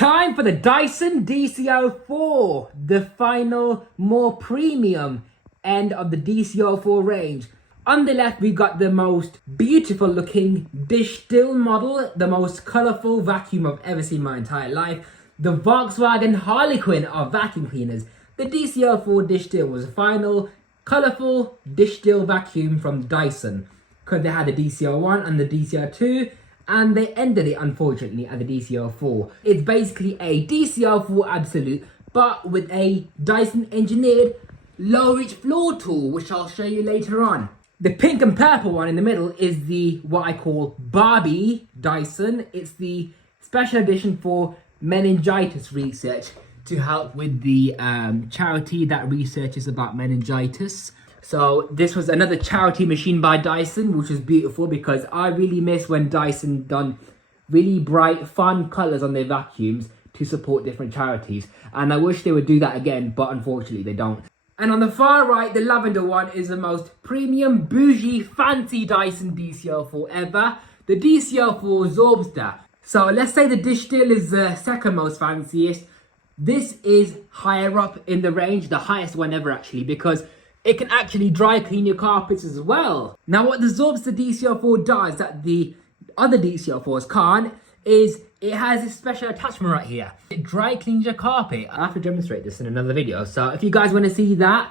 time for the Dyson DC04, the final, more premium end of the DC04 range. On the left, we got the most beautiful looking dish still model, the most colourful vacuum I've ever seen in my entire life. The Volkswagen Harlequin of vacuum cleaners. The DC04 dish still was the final colourful dish still vacuum from Dyson. Because they had the DC01 and the DC02, and they ended it unfortunately at the DC04. It's basically a DC04 Absolute, but with a Dyson engineered low reach floor tool, which I'll show you later on. The pink and purple one in the middle is the what I call Barbie Dyson. It's the special edition for meningitis research to help with the charity that researches about meningitis. So this was another charity machine by Dyson, which was beautiful because I really miss when Dyson done really bright, fun colours on their vacuums to support different charities. And I wish they would do that again, but unfortunately they don't. And on the far right, the lavender one is the most premium, bougie, fancy Dyson DC04 ever. The DC04 Zorbster. So let's say the dish still is the second most fanciest. This is higher up in the range, the highest one ever actually, because it can actually dry clean your carpets as well. Now what the Zorbster DC04 does that the other DC04s can't is it has this special attachment right here. It dry cleans your carpet. I'll have to demonstrate this in another video. So if you guys want to see that,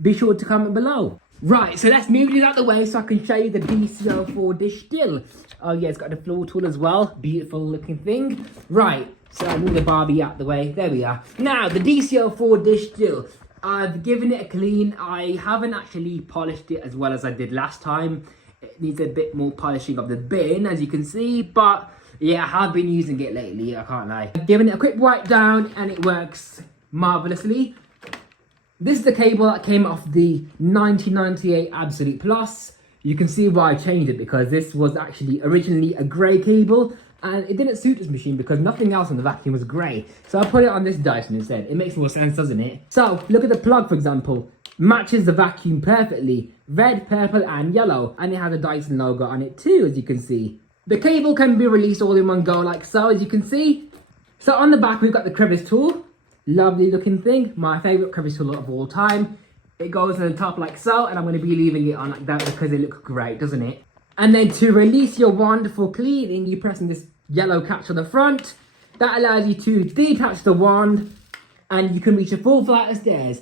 be sure to comment below. Right, so let's move these out the way so I can show you the DC04 dish still. Oh yeah, it's got the floor tool as well. Beautiful looking thing. Right, so I'll move the Barbie out the way. There we are. Now, the DC04 dish still. I've given it a clean. I haven't actually polished it as well as I did last time. It needs a bit more polishing of the bin, as you can see. But yeah, I have been using it lately, I can't lie. I've given it a quick wipe down and it works marvellously. This is the cable that came off the 1998 Absolute Plus. You can see why I changed it because this was actually originally a grey cable and it didn't suit this machine because nothing else on the vacuum was grey. So I put it on this Dyson instead. It makes more sense, doesn't it? So look at the plug, for example. Matches the vacuum perfectly. Red, purple and yellow. And it has a Dyson logo on it too, as you can see. The cable can be released all in one go like so, as you can see. So on the back we've got the crevice tool. Lovely looking thing. My favourite crevice tool of all time. It goes on the top like so, and I'm going to be leaving it on like that because it looks great, doesn't it? And then to release your wand for cleaning, you press on this yellow catch on the front. That allows you to detach the wand and you can reach a full flight of stairs.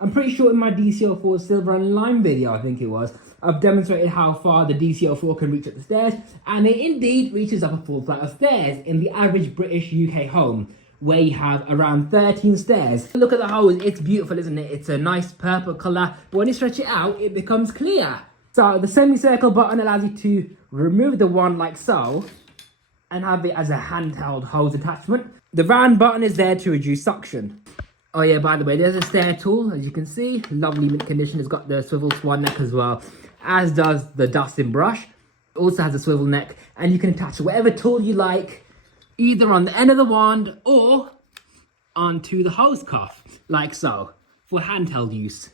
I'm pretty sure in my DC04 Silver and Lime video, I think it was, I've demonstrated how far the DC04 can reach up the stairs, and it indeed reaches up a full flight of stairs in the average British UK home, where you have around 13 stairs. Look at the hose, it's beautiful, isn't it? It's a nice purple colour, but when you stretch it out, it becomes clear. So the semicircle button allows you to remove the wand like so, and have it as a handheld hose attachment. The round button is there to reduce suction. Oh yeah, by the way, there's a stair tool, as you can see. Lovely mint condition. It's got the swivel swan neck as well, as does the dusting brush. It also has a swivel neck, and you can attach whatever tool you like, either on the end of the wand or onto the hose cuff, like so, for handheld use.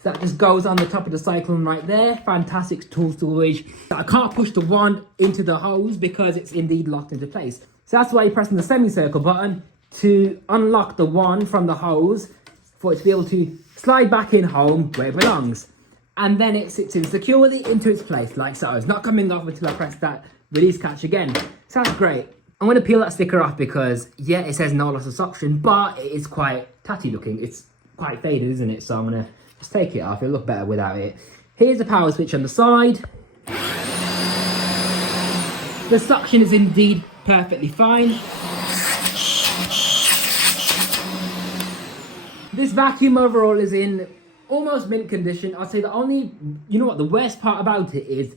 So that just goes on the top of the cyclone right there. Fantastic tool storage. I can't push the wand into the hose because it's indeed locked into place. So that's why you're pressing the semicircle button to unlock the wand from the hose for it to be able to slide back in home where it belongs. And then it sits in securely into its place like so. It's not coming off until I press that release catch again. So that's great. I'm going to peel that sticker off because, yeah, it says no loss of suction, but it is quite tatty looking. It's quite faded, isn't it? So I'm going to just take it off. It'll look better without it. Here's the power switch on the side. The suction is indeed perfectly fine. This vacuum overall is in almost mint condition. I'd say the only, you know what, the worst part about it is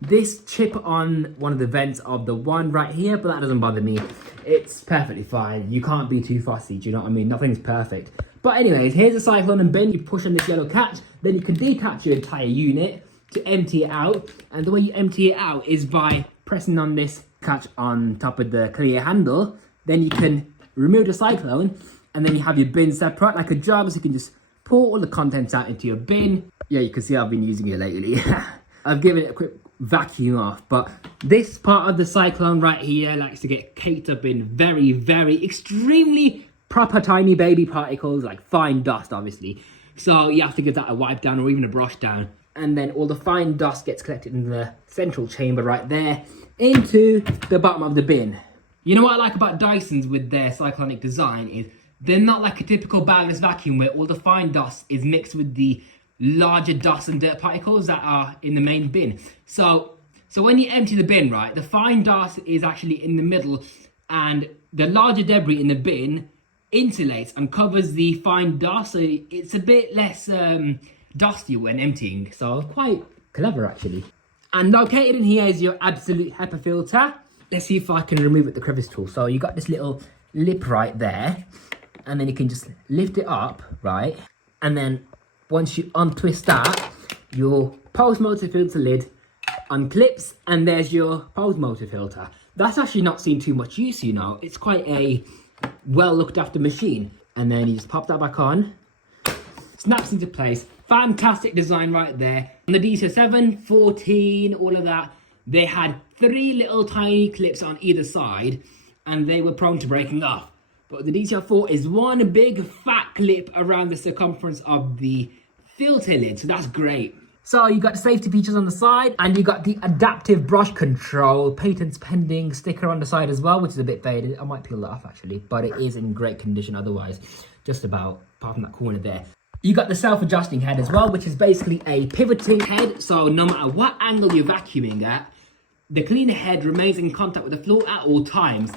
this chip on one of the vents of the wand right here, but that doesn't bother me. It's perfectly fine. You can't be too fussy, do you know what I mean? Nothing's perfect. But anyways, here's the cyclone and bin. You push on this yellow catch, then you can detach your entire unit to empty it out. And the way you empty it out is by pressing on this catch on top of the clear handle. Then you can remove the cyclone, and then you have your bin separate like a jug, so you can just pour all the contents out into your bin. Yeah, you can see I've been using it lately. I've given it a quick vacuum off. But this part of the cyclone right here likes to get caked up in very, very extremely proper tiny baby particles, like fine dust, obviously. So you have to give that a wipe down or even a brush down. And then all the fine dust gets collected in the central chamber right there into the bottom of the bin. You know what I like about Dysons with their cyclonic design is they're not like a typical bagless vacuum where all the fine dust is mixed with the larger dust and dirt particles that are in the main bin. So when you empty the bin, right, the fine dust is actually in the middle and the larger debris in the bin insulates and covers the fine dust, so it's a bit less dusty when emptying. So quite clever actually. And located in here is your absolute HEPA filter. Let's see if I can remove it with the crevice tool. So you got this little lip right there, and then you can just lift it up, right? And then once you untwist that, your pulse motor filter lid unclips, and there's your pulse motor filter. That's actually not seen too much use, you know. It's quite a well looked after machine. And then you just pop that back on, snaps into place. Fantastic design right there. On the DC07, 14, all of that, they had 3 little tiny clips on either side, and they were prone to breaking off. But the DC04 is one big fat clip around the circumference of the filter lid, so that's great. So you got the safety features on the side, and you got the adaptive brush control, patents pending sticker on the side as well, which is a bit faded. I might peel that off actually, but it is in great condition otherwise, just about, apart from that corner there. You got the self-adjusting head as well, which is basically a pivoting head, so no matter what angle you're vacuuming at, the cleaner head remains in contact with the floor at all times.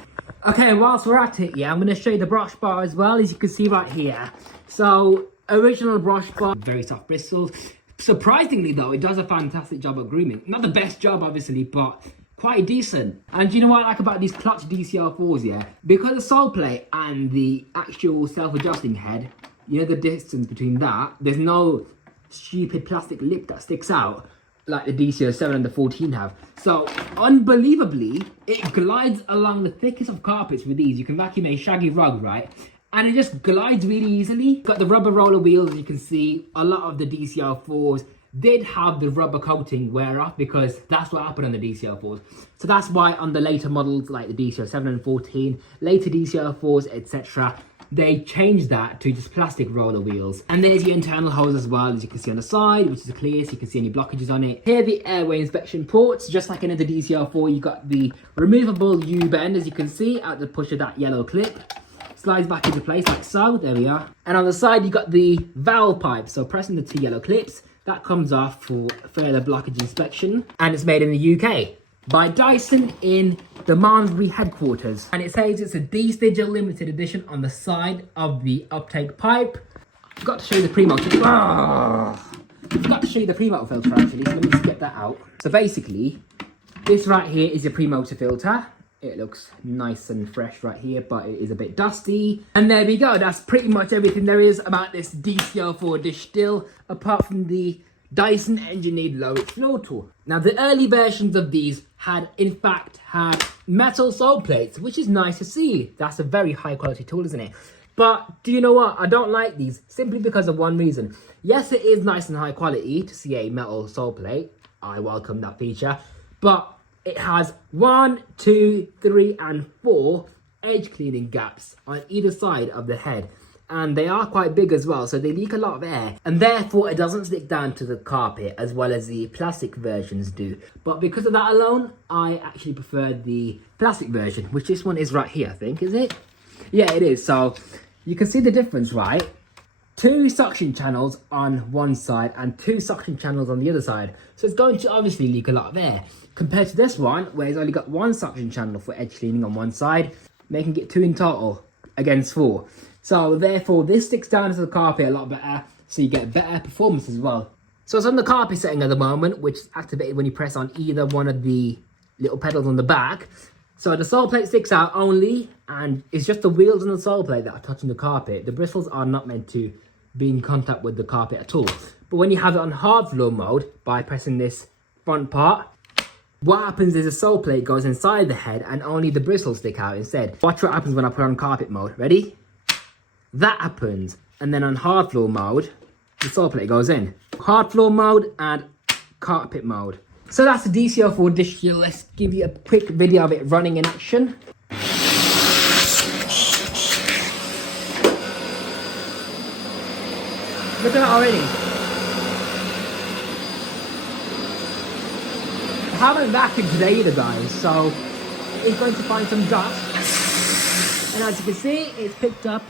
Okay, whilst we're at it, yeah, I'm going to show you the brush bar as well, as you can see right here. So, original brush bar, very soft bristles. Surprisingly though, it does a fantastic job at grooming. Not the best job obviously, but quite decent. And you know what I like about these clutch DC04s, yeah? Because the sole plate and the actual self-adjusting head, you know the distance between that, there's no stupid plastic lip that sticks out like the DC07 and the 14 have. So, unbelievably, it glides along the thickest of carpets with these. You can vacuum a shaggy rug, right? And it just glides really easily. Got the rubber roller wheels, as you can see. A lot of the DC04s did have the rubber coating wear off because that's what happened on the DC04s. So that's why on the later models like the DC07 and 14, later DC04s, etc., they changed that to just plastic roller wheels. And there's your internal hose as well, as you can see on the side, which is clear, so you can see any blockages on it. Here are the airway inspection ports. Just like in the DC04, you got the removable U-bend, as you can see, at the push of that yellow clip. Slides back into place like so, there we are. And on the side, you got the valve pipe. So pressing the 2 yellow clips, that comes off for further blockage inspection. And it's made in the UK by Dyson in the Malmesbury headquarters. And it says it's a D-Stitcher limited edition on the side of the uptake pipe. Forgot to show you the pre-motor. Forgot to show you the pre-motor filter actually, so let me just get that out. So basically, this right here is your pre-motor filter. It looks nice and fresh right here, but it is a bit dusty. And there we go, that's pretty much everything there is about this DC04 dish still, apart from the Dyson engineered lowered floor tool. Now the early versions of these had metal sole plates, which is nice to see. That's a very high quality tool, isn't it? But do you know what? I don't like these simply because of one reason. Yes, it is nice and high quality to see a metal sole plate. I welcome that feature. But it has 1, 2, 3, and 4 edge cleaning gaps on either side of the head. And they are quite big as well, so they leak a lot of air. And therefore, it doesn't stick down to the carpet as well as the plastic versions do. But because of that alone, I actually prefer the plastic version, which this one is right here, I think, is it? Yeah, it is. So you can see the difference, right? 2 suction channels on one side and 2 suction channels on the other side. So it's going to obviously leak a lot of air. Compared to this one, where it's only got 1 suction channel for edge cleaning on one side, making it 2 in total against 4. So therefore, this sticks down to the carpet a lot better, so you get better performance as well. So it's on the carpet setting at the moment, which is activated when you press on either one of the little pedals on the back. So the sole plate sticks out only, and it's just the wheels and the sole plate that are touching the carpet. The bristles are not meant to be in contact with the carpet at all. But when you have it on hard floor mode, by pressing this front part, what happens is the sole plate goes inside the head and only the bristles stick out instead. Watch what happens when I put on carpet mode. Ready? That happens. And then on hard floor mode, the sole plate goes in. Hard floor mode and carpet mode. So that's the DC04 dish shield. Let's give you a quick video of it running in action. Look at that already. I haven't vacuumed today either, guys, so it's going to find some dust. And as you can see, it's picked up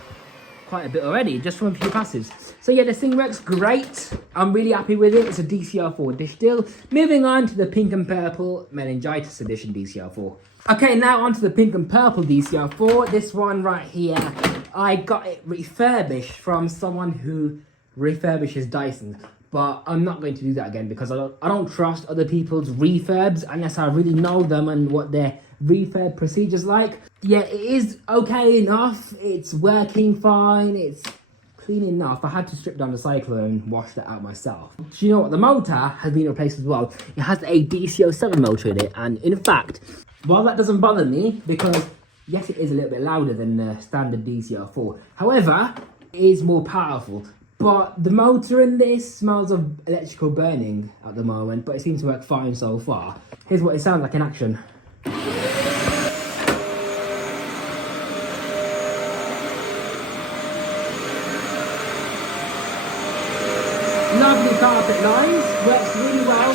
quite a bit already, just from a few passes. So yeah, this thing works great. I'm really happy with it. It's a DC04 dish still. Moving on to the pink and purple meningitis edition DC04. Okay, now onto the pink and purple DC04. This one right here, I got it refurbished from someone who refurbishes Dyson. But I'm not going to do that again because I don't trust other people's refurbs unless I really know them and what their refurb procedures like. Yeah, it is okay enough. It's working fine. It's clean enough. I had to strip down the cycler and wash that out myself. Do you know what? The motor has been replaced as well. It has a DC07 motor in it, and in fact, while that doesn't bother me because yes, it is a little bit louder than the standard DC04. However, it is more powerful. But the motor in this smells of electrical burning at the moment, but it seems to work fine so far. Here's what it sounds like in action. Lovely carpet lines, works really well.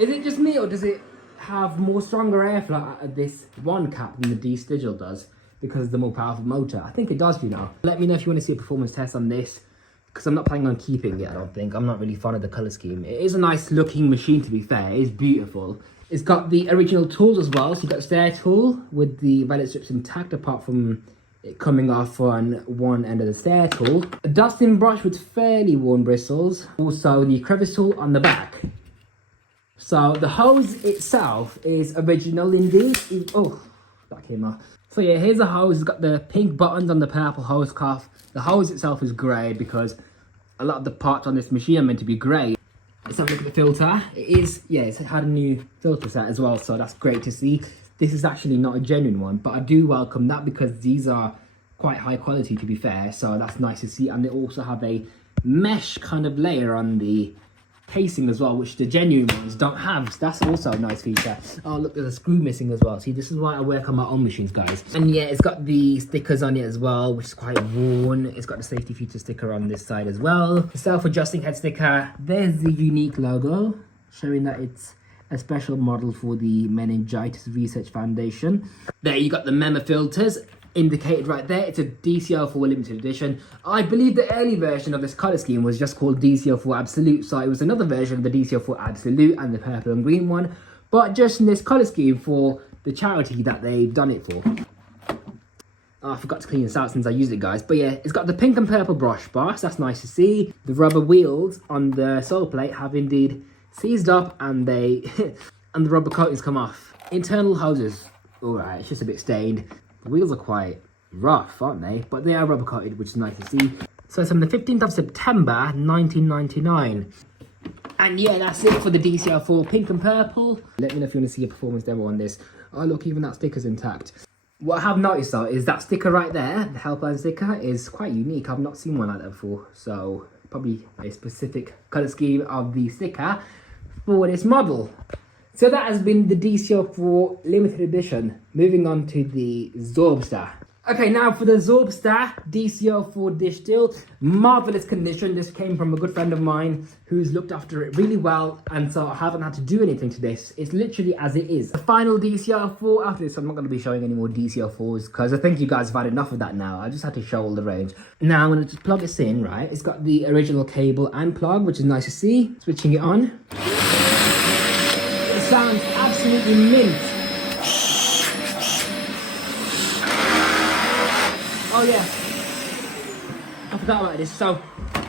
Is it just me or does it have more stronger airflow out of this one cap than the D Digital does? Because of the more powerful motor. I think it does, you know. Let me know if you want to see a performance test on this, because I'm not planning on keeping it, I don't think. I'm not really fond of the colour scheme. It is a nice looking machine, to be fair. It is beautiful. It's got the original tools as well. So you've got the stair tool with the velvet strips intact, apart from it coming off on one end of the stair tool. A dusting brush with fairly worn bristles. Also the crevice tool on the back. So the hose itself is original indeed. Oh, that came off. So yeah, here's the hose. It's got the pink buttons on the purple hose cuff. The hose itself is grey because a lot of the parts on this machine are meant to be grey. Let's have a look at the filter. It is, yeah, it's had a new filter set as well, so that's great to see. This is actually not a genuine one, but I do welcome that because these are quite high quality, to be fair, so that's nice to see. And they also have a mesh kind of layer on the casing as well, which the genuine ones don't have. So that's also a nice feature. Oh look, there's a screw missing as well. See, this is why I work on my own machines, guys. And yeah, it's got the stickers on it as well, which is quite worn. It's got the safety feature sticker on this side as well. The self-adjusting head sticker. There's the unique logo showing that it's a special model for the Meningitis Research Foundation. There you got the memo filters indicated right there. It's a DC04 limited edition. I believe the early version of this colour scheme was just called DC04 Absolute, so it was another version of the DC04 Absolute and the purple and green one, but just in this colour scheme for the charity that they've done it for. Oh, I forgot to clean this out since I used it, guys, but yeah, it's got the pink and purple brush bar, so that's nice to see. The rubber wheels on the sole plate have indeed seized up and they and the rubber coatings come off. Internal hoses, alright, it's just a bit stained. The wheels are quite rough, aren't they? But they are rubber coated, which is nice to see. So it's on the 15th of September, 1999. And yeah, that's it for the DC04 pink and purple. Let me know if you want to see a performance demo on this. Oh look, even that sticker's intact. What I have noticed though is that sticker right there, the helpline sticker, is quite unique. I've not seen one like that before. So probably a specific colour scheme of the sticker for this model. So that has been the DC04 limited edition. Moving on to the Zorbster. Okay, now for the Zorbster DC04 dish still. Marvellous condition. This came from a good friend of mine who's looked after it really well, and so I haven't had to do anything to this. It's literally as it is. The final DC04. After this, I'm not going to be showing any more DC04s because I think you guys have had enough of that now. I just had to show all the range. Now I'm going to just plug this in, right? It's got the original cable and plug, which is nice to see. Switching it on. It sounds absolutely mint. Oh yeah, I forgot about this. So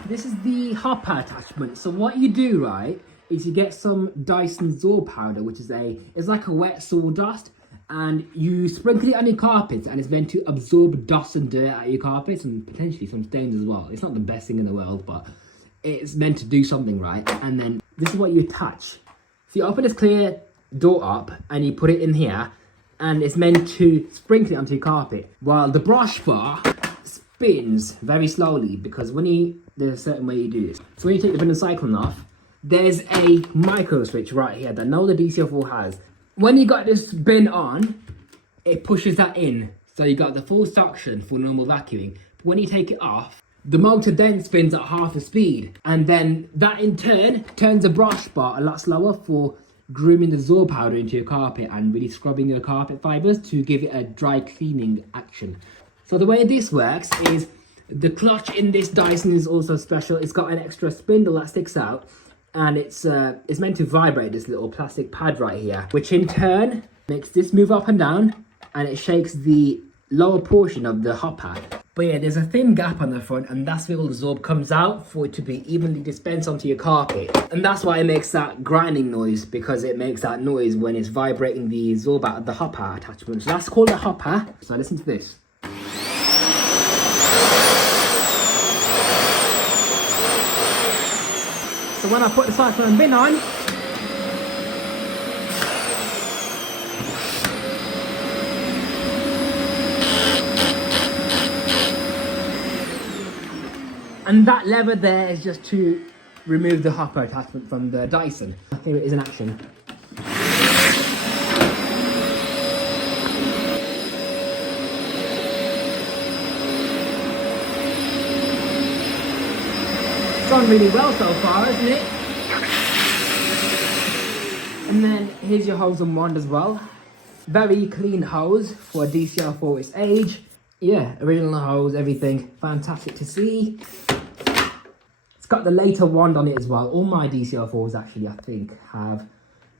this is the hopper attachment. So what you do, right, is you get some Dyson Zorb powder, which is it's like a wet sawdust, and you sprinkle it on your carpets, and it's meant to absorb dust and dirt out of your carpets and potentially some stains as well. It's not the best thing in the world, but it's meant to do something, right? And then this is what you attach. So you open this clear door up and you put it in here, and it's meant to sprinkle it onto your carpet, while the brush bar spins very slowly because there's a certain way you do this. So when you take the bin and cyclone off, there's a micro switch right here that no other DC04 has. When you got this bin on, it pushes that in. So you got the full suction for normal vacuuming. But when you take it off, the motor then spins at half the speed. And then that in turn turns the brush bar a lot slower for grooming the Zorb powder into your carpet and really scrubbing your carpet fibers to give it a dry cleaning action. So the way this works is the clutch in this Dyson is also special. It's got an extra spindle that sticks out, and it's meant to vibrate this little plastic pad right here, which in turn makes this move up and down, and it shakes the lower portion of the hot pad. But yeah, there's a thin gap on the front, and that's where all the Zorb comes out for it to be evenly dispensed onto your carpet. And that's why it makes that grinding noise, because it makes that noise when it's vibrating the Zorb out of the hopper attachment. So that's called a hopper. So listen to this. So when I put the cyclone bin on, and that lever there is just to remove the hopper attachment from the Dyson. Here it is in action. It's gone really well so far, isn't it? And then here's your hose and wand as well. Very clean hose for a DC04 its age. Yeah, original hose, everything. Fantastic to see. It's got the later wand on it as well. All my DC04s actually, I think, have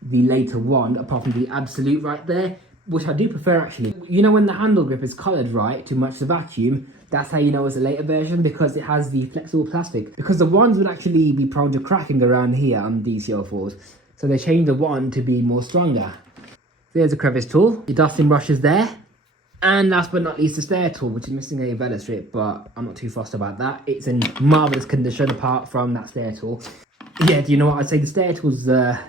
the later wand, apart from the Absolute right there, which I do prefer actually. You know when the handle grip is coloured right to match the vacuum, that's how you know it's a later version, because it has the flexible plastic. Because the wands would actually be prone to cracking around here on DC04s. So they changed the wand to be more stronger. There's a crevice tool. Your dusting brush is there. And last but not least, the stair tool, which is missing a vela strip, but I'm not too fussed about that. It's in marvellous condition apart from that stair tool. Yeah, do you know what? I'd say the stair tool's the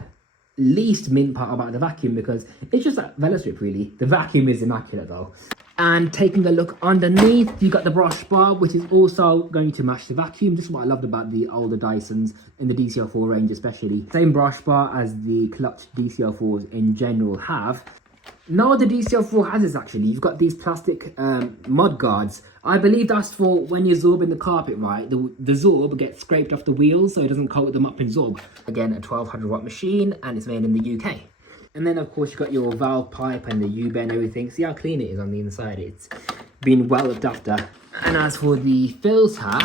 least mint part about the vacuum, because it's just that vela strip really. The vacuum is immaculate though. And taking a look underneath, you got the brush bar, which is also going to match the vacuum. This is what I loved about the older Dysons in the DC04 range especially. Same brush bar as the clutch DC04s in general have. No other DC04 has this actually. You've got these plastic mud guards. I believe that's for when you're Zorbing the carpet, right? The Zorb gets scraped off the wheels so it doesn't coat them up in Zorb. Again, a 1200 watt machine, and it's made in the UK. And then of course you've got your valve pipe and the U-bend and everything. See how clean it is on the inside? It's been well looked after. And as for the filter,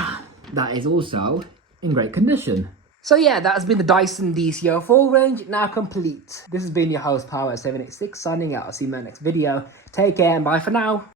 that is also in great condition. So yeah, that has been the Dyson DC04 range, now complete. This has been your host, Power786, signing out. I'll see you in my next video. Take care and bye for now.